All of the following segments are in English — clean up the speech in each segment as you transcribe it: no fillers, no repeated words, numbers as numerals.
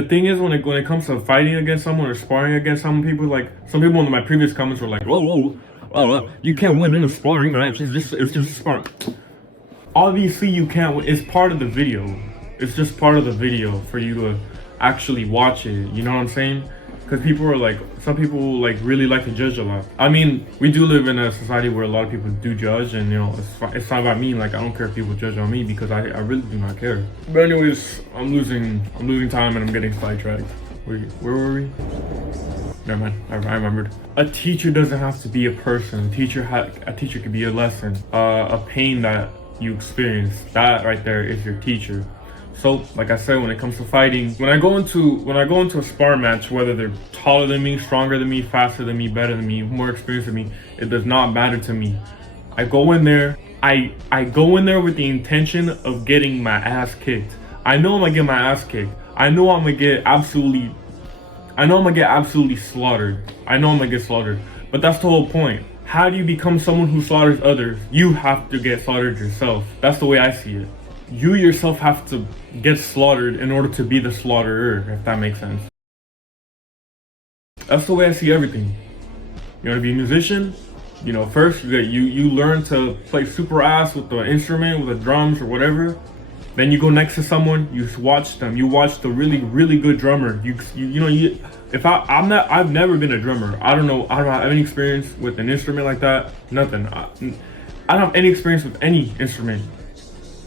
The thing is, when it comes to fighting against someone or sparring against some people, like some people in my previous comments were like, "Whoa, you can't win in a sparring match. It's just sparring." Obviously, you can't. It's part of the video. It's just part of the video for you to actually watch it. You know what I'm saying? Because people are like, some people like really like to judge a lot. I mean, we do live in a society where a lot of people do judge, and you know, it's not about me. Like, I don't care if people judge on me because I really do not care. But anyways, I'm losing time and I'm getting sidetracked. Where were we? Never mind. I remembered. A teacher doesn't have to be a person. A teacher could be a lesson, a pain that you experience. That right there is your teacher. So, like I said, when it comes to fighting, when I go into a spar match, whether they're taller than me, stronger than me, faster than me, better than me, more experienced than me, it does not matter to me. I go in there, I go in there with the intention of getting my ass kicked. I know I'm gonna get my ass kicked. I know I'm gonna get absolutely slaughtered. I know I'm gonna get slaughtered. But that's the whole point. How do you become someone who slaughters others? You have to get slaughtered yourself. That's the way I see it. You yourself have to get slaughtered in order to be the slaughterer, if that makes sense. That's the way I see everything. You want to be a musician? You know, first you learn to play super ass with the instrument, with the drums or whatever. Then you go next to someone, you watch them. You watch the really good drummer. I've never been a drummer. I don't have any experience with an instrument like that. Nothing. I don't have any experience with any instrument,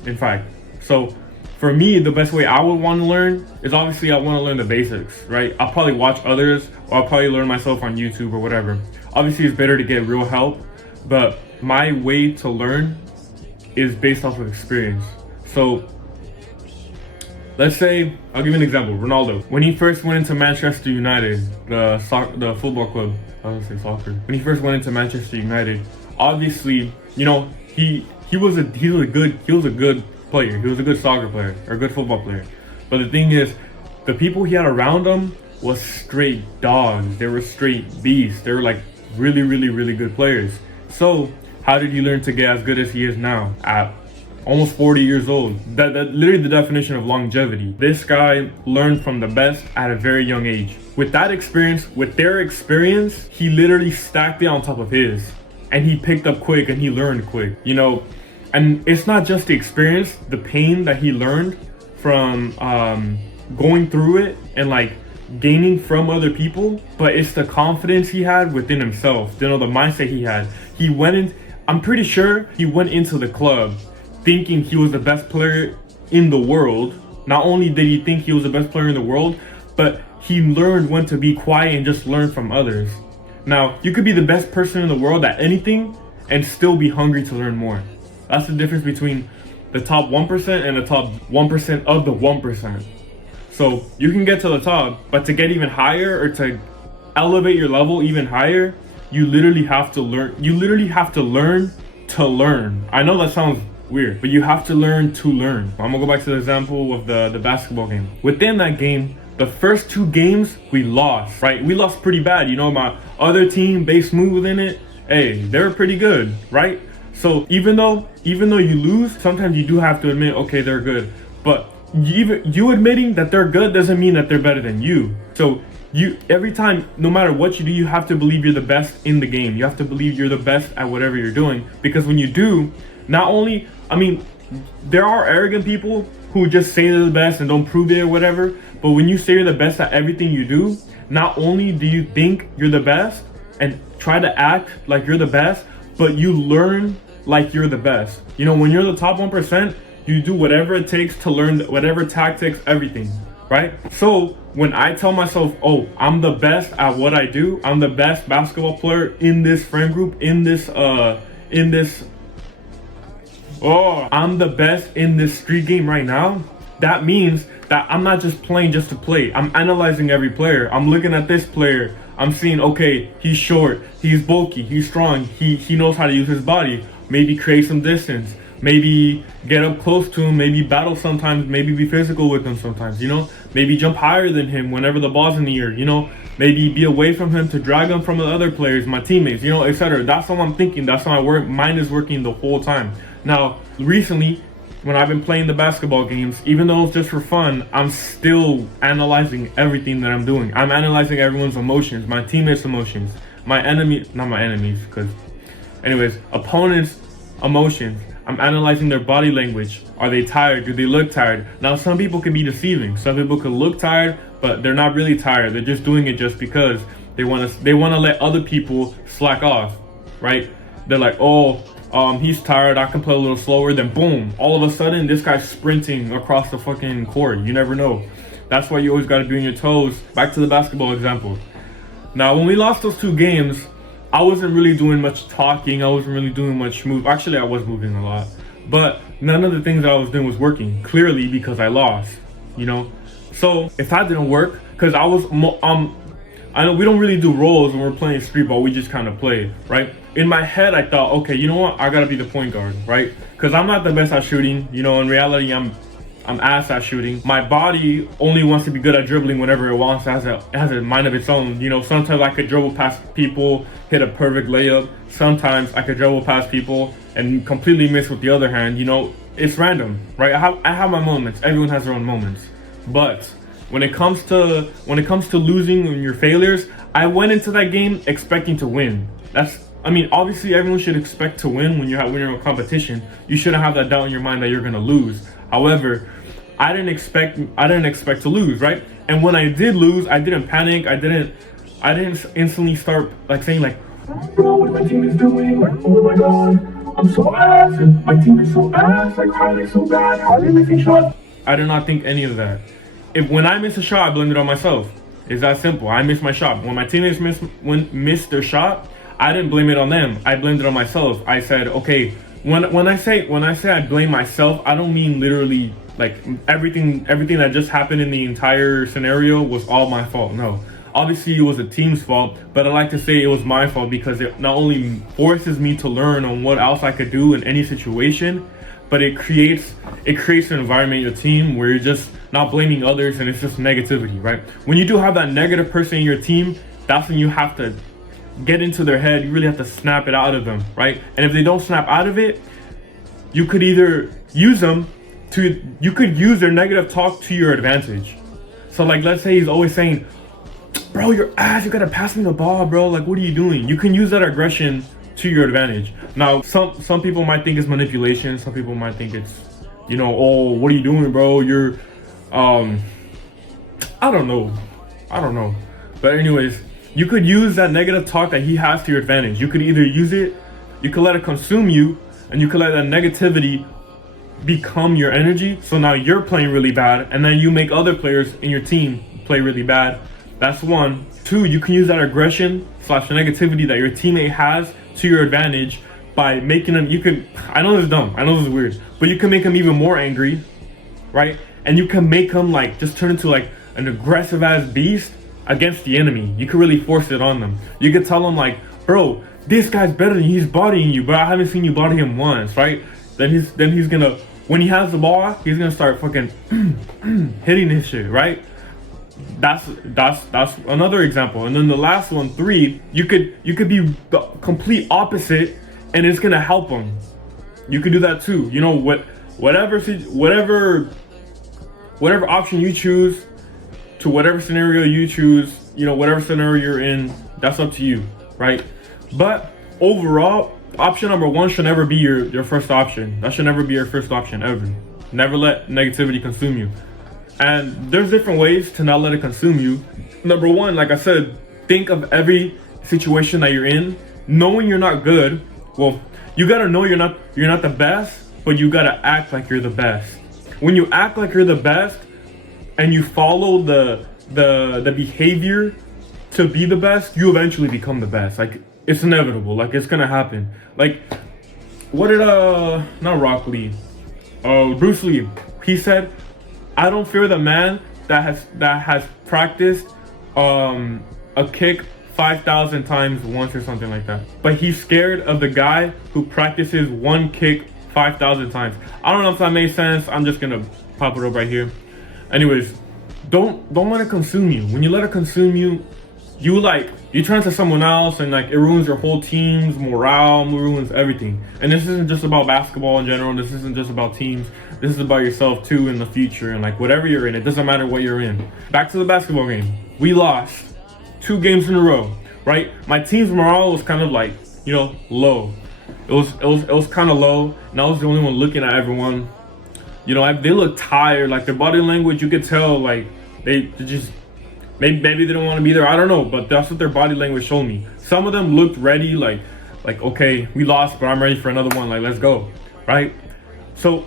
in fact. So for me, the best way I would want to learn is, obviously I want to learn the basics, right? I'll probably watch others, or I'll probably learn myself on YouTube or whatever. Obviously it's better to get real help, but my way to learn is based off of experience. So let's say, I'll give you an example. Ronaldo, when he first went into Manchester United, the football club, I was gonna say soccer. When he first went into Manchester United, obviously, you know, he was a good player. He was a good soccer player or a good football player. But the thing is, the people he had around him was straight dogs. They were straight beasts. They were like really good players. So how did he learn to get as good as he is now at almost 40 years old? That literally the definition of longevity. This guy learned from the best at a very young age. With that experience, with their experience, he literally stacked it on top of his. And he picked up quick and he learned quick, you know. And it's not just the experience, the pain that he learned from going through it and like gaining from other people, but it's the confidence he had within himself, you know, the mindset he had. I'm pretty sure he went into the club thinking he was the best player in the world. Not only did he think he was the best player in the world, but he learned when to be quiet and just learn from others. Now, you could be the best person in the world at anything and still be hungry to learn more. That's the difference between the top 1% and the top 1% of the 1%. So you can get to the top, but to get even higher or to elevate your level even higher, you literally have to learn. You literally have to learn to learn. I know that sounds weird, but you have to learn to learn. I'm gonna go back to the example of the basketball game. Within that game, the first 2 games we lost, right? We lost pretty bad. You know, my other team, Base Smooth in it, hey, they were pretty good, right? So even though you lose, sometimes you do have to admit, okay, they're good. But you admitting that they're good doesn't mean that they're better than you. So every time, no matter what you do, you have to believe you're the best in the game. You have to believe you're the best at whatever you're doing. Because when you do, not only, I mean, there are arrogant people who just say they're the best and don't prove it or whatever. But when you say you're the best at everything you do, not only do you think you're the best and try to act like you're the best, but you learn like you're the best. You know, when you're the top 1%, you do whatever it takes to learn whatever tactics, everything, right? So when I tell myself, oh, I'm the best at what I do, I'm the best basketball player in this friend group, I'm the best in this street game right now, that means that I'm not just playing just to play. I'm analyzing every player. I'm looking at this player. I'm seeing, okay, he's short, he's bulky, he's strong, he knows how to use his body. Maybe create some distance, maybe get up close to him, maybe battle sometimes, maybe be physical with him sometimes, you know, maybe jump higher than him whenever the ball's in the air, you know, maybe be away from him to drag him from the other players, my teammates, you know, etc. That's how I'm thinking. That's how my mind is working the whole time. Now, recently, when I've been playing the basketball games, even though it's just for fun, I'm still analyzing everything that I'm doing. I'm analyzing everyone's emotions, my teammates' emotions, not my enemies, because, anyways, opponents' emotions. I'm analyzing their body language. Are they tired? Do they look tired? Now, some people can be deceiving. Some people can look tired, but they're not really tired. They're just doing it just because they want to let other people slack off, right? They're like, oh, he's tired, I can play a little slower. Then boom, all of a sudden, this guy's sprinting across the fucking court. You never know. That's why you always got to be on your toes. Back to the basketball example. Now, when we lost those 2 games, I wasn't really doing much talking. I wasn't really doing much move. Actually, I was moving a lot, but none of the things that I was doing was working. Clearly, because I lost. You know, so if that didn't work, because I was I know we don't really do roles when we're playing street ball. We just kind of play, right? In my head, I thought, okay, you know what? I gotta be the point guard, right? Because I'm not the best at shooting. You know, in reality, I'm ass at shooting. My body only wants to be good at dribbling whenever it wants. It has a mind of its own. You know, sometimes I could dribble past people, hit a perfect layup. Sometimes I could dribble past people and completely miss with the other hand. You know, it's random, right? I have my moments. Everyone has their own moments. But when it comes to losing and your failures, I went into that game expecting to win. Obviously everyone should expect to win when you're in a competition. You shouldn't have that doubt in your mind that you're gonna lose. However, I didn't expect to lose, right? And when I did lose, I didn't panic. I didn't instantly start saying bro, what my team is doing? Oh my god, I'm so ass. My team is so ass. How they so bad? How they missing shots? I did not think any of that. When I miss a shot, I blame it on myself. It's that simple. I missed my shot. When my teammates missed their shot, I didn't blame it on them. I blamed it on myself. I said, okay. When I say I blame myself, I don't mean literally everything that just happened in the entire scenario was all my fault. No, obviously it was a team's fault, but I like to say it was my fault because it not only forces me to learn on what else I could do in any situation, but it creates an environment in your team where you're just not blaming others and it's just negativity, right? When you do have that negative person in your team, that's when you have to get into their head. You really have to snap it out of them, right? And if they don't snap out of it, you could either use their negative talk to your advantage. So let's say he's always saying, bro, you're ass, you gotta pass me the ball, bro, what are you doing? You can use that aggression to your advantage. Now, some people might think it's manipulation. Some people might think it's, oh, what are you doing, bro? You're I don't know. But anyways, you could use that negative talk that he has to your advantage. You could either use it, you could let it consume you, and you could let that negativity become your energy. So now you're playing really bad, and then you make other players in your team play really bad. That's 1. 2, you can use that aggression / negativity that your teammate has to your advantage by making them, I know this is dumb, I know this is weird, but you can make them even more angry, right? And you can make them just turn into an aggressive ass beast against the enemy. You could really force it on them. You could tell them bro, this guy's better than you, he's bodying you, but I haven't seen you body him once, right? Then he's gonna, when he has the ball, he's gonna start fucking hitting his shit, right? That's another example. And then the last one, 3, you could be the complete opposite, and it's gonna help him. You could do that too. Whatever option you choose, to whatever scenario you choose, whatever scenario you're in, that's up to you, right? But overall, option number 1 should never be your first option. That should never be your first option ever. Never let negativity consume you. And there's different ways to not let it consume you. Number 1, like I said, think of every situation that you're in, knowing you're not good. Well, you gotta know you're not the best, but you gotta act like you're the best. When you act like you're the best and you follow the behavior to be the best, you eventually become the best. It's inevitable. It's gonna happen. What did not Rock Lee, Bruce Lee, he said, I don't fear the man that has practiced a kick 5,000 times once or something like that, but he's scared of the guy who practices one kick 5,000 times. I don't know if that made sense. I'm just gonna pop it up right here. Anyways, don't let it consume you. When you let it consume you, you turn to someone else and like it ruins your whole team's morale, ruins everything. And this isn't just about basketball in general. This isn't just about teams. This is about yourself too in the future and like whatever you're in. It doesn't matter what you're in. Back to the basketball game. We lost 2 games in a row, right? My team's morale was kind of like, low. It was kind of low, and I was the only one looking at everyone. They look tired. Like their body language, you could tell like they just maybe they don't want to be there. I don't know, but that's what their body language showed me. Some of them looked ready, like okay, we lost, but I'm ready for another one. Like let's go, right? So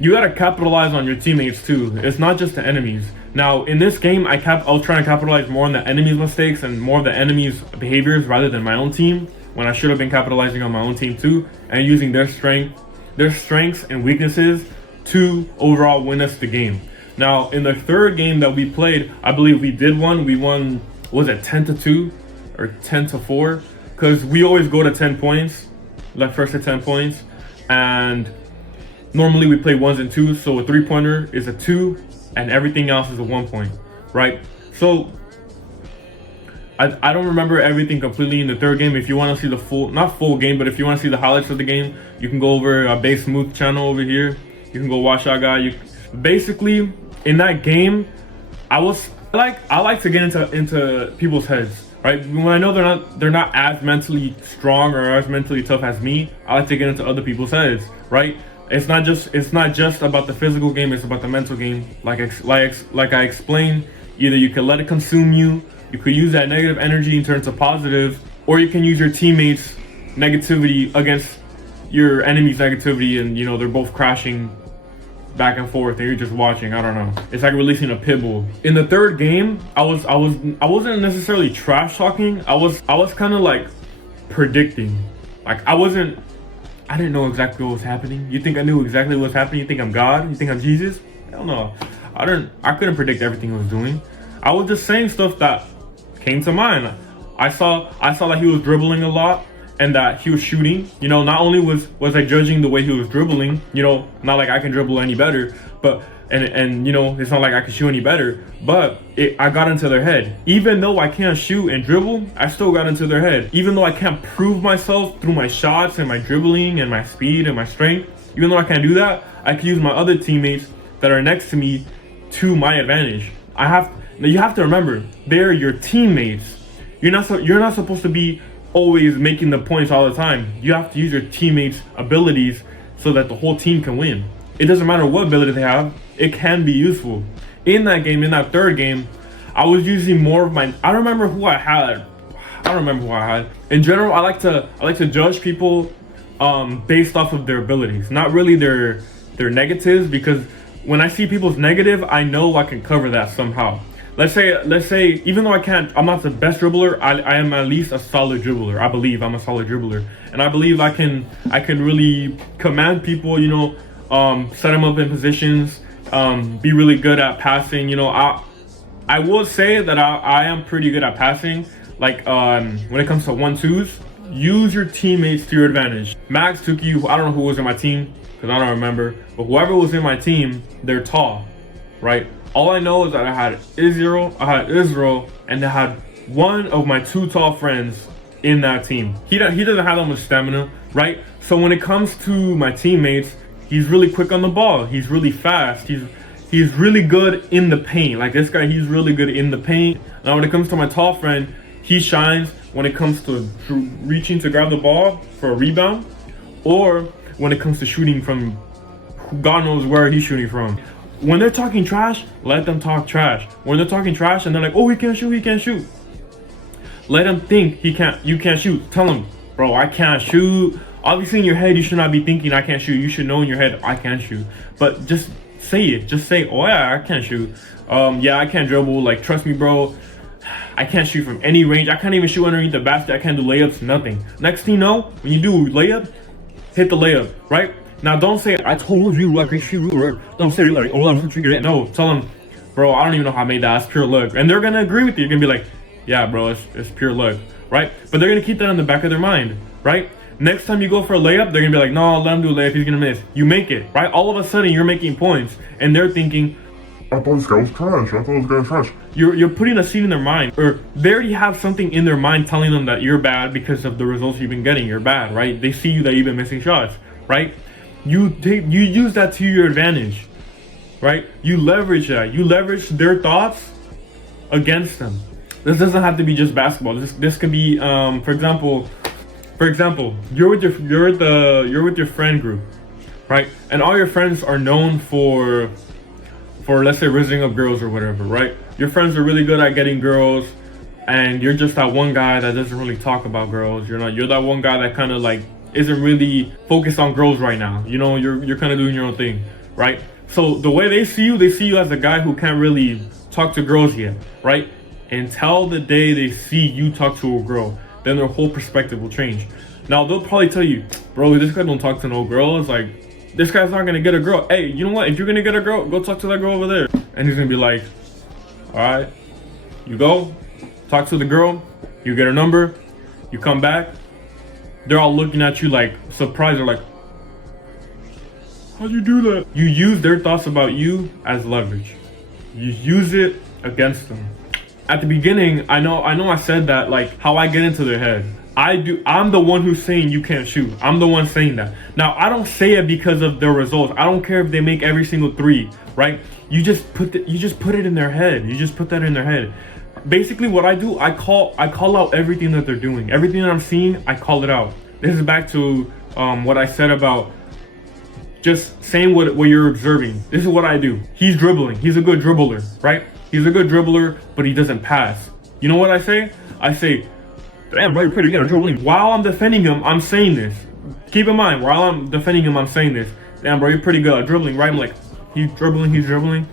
you gotta capitalize on your teammates too. It's not just the enemies. Now in this game, I was trying to capitalize more on the enemy's mistakes and more of the enemy's behaviors rather than my own team, when I should have been capitalizing on my own team too and using their strengths and weaknesses to overall win us the game. Now in the third game that we played, I believe we did one. We won, was it 10-2 or 10-4? Because we always go to 10 points, like first to 10 points, and normally we play 1s and 2s. So a 3-pointer is a 2, and everything else is a 1 point, right? So I don't remember everything completely in the third game. If you want to see the not full game, but if you want to see the highlights of the game, you can go over a Base Smooth channel over here. You can go watch that guy. Basically, in that game, I like to get into people's heads, right? When I know they're not as mentally strong or as mentally tough as me, I like to get into other people's heads, right? It's not just about the physical game. It's about the mental game. Like I explained, either you can let it consume you. You could use that negative energy and turn to positive, or you can use your teammates' negativity against your enemy's negativity, and they're both crashing back and forth, and you're just watching. I don't know. It's like releasing a pit bull. In the third game, I wasn't necessarily trash talking. I was kind of like predicting. Like I didn't know exactly what was happening. You think I knew exactly what was happening? You think I'm God? You think I'm Jesus? Hell no. I couldn't predict everything I was doing. I was just saying stuff that came to mind. I saw that he was dribbling a lot and that he was shooting. Not only was I judging the way he was dribbling, not like I can dribble any better, but and it's not like I can shoot any better, but I got into their head. Even though I can't shoot and dribble, I still got into their head. Even though I can't prove myself through my shots and my dribbling and my speed and my strength, even though I can't do that, I can use my other teammates that are next to me to my advantage. You have to remember, they're your teammates. You're not supposed to be always making the points all the time. You have to use your teammates' abilities so that the whole team can win. It doesn't matter what ability they have, it can be useful. In that game, in that third game, I was using more of my, I don't remember who I had. In general, I like to judge people based off of their abilities, not really their negatives, because when I see people's negative, I know I can cover that somehow. Let's say, even though I'm not the best dribbler, I am at least a solid dribbler. I believe I'm a solid dribbler, and I believe I can really command people. Set them up in positions. Be really good at passing. I will say that I am pretty good at passing. Like when it comes to 1-2s, use your teammates to your advantage. Max, Tuki, I don't know who was in my team because I don't remember, but whoever was in my team, they're tall, right? All I know is that I had Israel, and I had one of my 2 tall friends in that team. He doesn't have that much stamina, right? So when it comes to my teammates, he's really quick on the ball. He's really fast. He's really good in the paint. Like this guy, he's really good in the paint. Now when it comes to my tall friend, he shines when it comes to reaching to grab the ball for a rebound, or when it comes to shooting from God knows where he's shooting from. When they're talking trash, let them talk trash. When they're talking trash and they're like, oh, he can't shoot. Let them think you can't shoot. Tell them, bro, I can't shoot. Obviously in your head, you should not be thinking I can't shoot. You should know in your head, I can't shoot. But just say it. Just say, oh yeah, I can't shoot. Yeah, I can't dribble. Like, trust me, bro. I can't shoot from any range. I can't even shoot underneath the basket. I can't do layups, nothing. Next thing you know, when you do layup, hit the layup, right? Now don't say, I told you I can shoot. Don't say like, oh, I'm figure it. No, tell them, bro, I don't even know how I made that. It's pure luck. And they're gonna agree with you. You're gonna be like, yeah, bro, it's pure luck, right? But they're gonna keep that in the back of their mind, right? Next time you go for a layup, they're gonna be like, no, let him do a layup, he's gonna miss. You make it, right? All of a sudden, you're making points, and they're thinking, I thought this guy was trash. I thought this guy was trash. You're putting a seed in their mind, or they already have something in their mind telling them that you're bad because of the results you've been getting. You're bad, right? They see you that you've been missing shots, right? You use that to your advantage, right? You leverage that. You leverage their thoughts against them. This doesn't have to be just basketball. This could be, for example, you're with your friend group, right? And all your friends are known for let's say raising up girls or whatever, right? Your friends are really good at getting girls, and you're just that one guy that doesn't really talk about girls. You're that one guy that kind of like isn't really focused on girls right now. You know, you're kind of doing your own thing, right? So the way they see you as a guy who can't really talk to girls yet, right? Until the day they see you talk to a girl, then their whole perspective will change. Now they'll probably tell you, bro, this guy don't talk to no girls. Like, this guy's not gonna get a girl. Hey, you know what? If you're gonna get a girl, go talk to that girl over there. And he's gonna be like, all right, you go, talk to the girl, you get her number, you come back. They're all looking at you like surprised. They're like, how'd you do that? You use their thoughts about you as leverage. You use it against them. At the beginning, I know I said that, like, how I get into their head. I'm the one who's saying you can't shoot. I'm the one saying that. Now, I don't say it because of their results. I don't care if they make every single three, right? You just put it in their head. You just put that in their head. Basically, what I do, I call out everything that they're doing. Everything that I'm seeing, I call it out. This is back to what I said about just saying what you're observing. This is what I do. He's dribbling. He's a good dribbler, right? He's a good dribbler, but he doesn't pass. You know what I say? I say, damn, bro, you're pretty good at dribbling. While I'm defending him, I'm saying this. Keep in mind, while I'm defending him, I'm saying this. Damn, bro, you're pretty good at dribbling, right? I'm like, he's dribbling.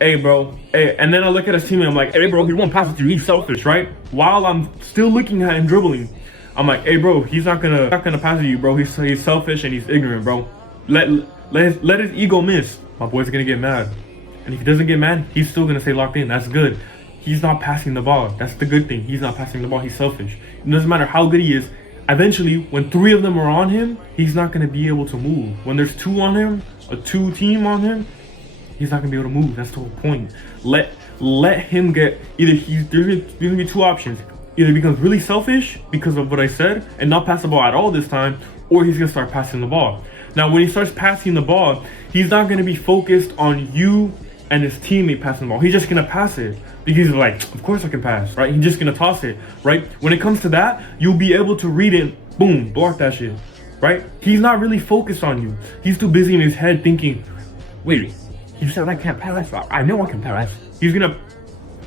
Hey, bro. Hey, and then I look at his teammate, I'm like, hey, bro, he won't pass it to you. He's selfish, right? While I'm still looking at him dribbling, I'm like, hey, bro, he's not gonna pass it to you, bro. He's selfish and he's ignorant, bro. Let his ego miss. My boy's gonna get mad. And if he doesn't get mad, he's still gonna stay locked in. That's good. He's not passing the ball. That's the good thing. He's not passing the ball. He's selfish. It doesn't matter how good he is. Eventually, when three of them are on him, he's not gonna be able to move. When there's two on him, a two team on him, he's not gonna be able to move. That's the whole point. Let him get there's gonna be two options. Either he becomes really selfish because of what I said and not pass the ball at all this time, or he's gonna start passing the ball. Now, when he starts passing the ball, he's not gonna be focused on you and his teammate passing the ball. He's just gonna pass it because he's like, of course I can pass, right? He's just gonna toss it, right? When it comes to that, you'll be able to read it, boom, block that shit, right? He's not really focused on you. He's too busy in his head thinking, wait, you said I can't pass. I know I can pass. He's gonna,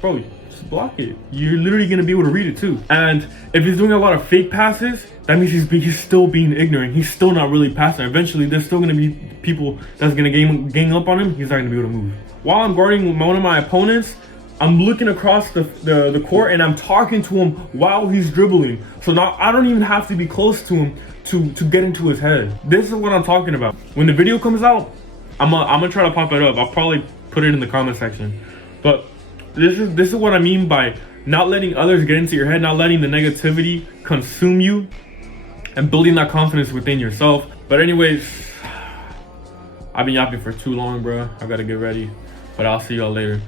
bro, just block it. You're literally gonna be able to read it too. And if he's doing a lot of fake passes, that means he's still being ignorant. He's still not really passing. Eventually, there's still gonna be people that's gonna gang up on him. He's not gonna be able to move. While I'm guarding one of my opponents, I'm looking across the court and I'm talking to him while he's dribbling. So now I don't even have to be close to him to get into his head. This is what I'm talking about. When the video comes out, I'm gonna try to pop it up. I'll probably put it in the comment section. But this is what I mean by not letting others get into your head, not letting the negativity consume you, and building that confidence within yourself. But anyways, I've been yapping for too long, bro. I gotta get ready. But I'll see y'all later.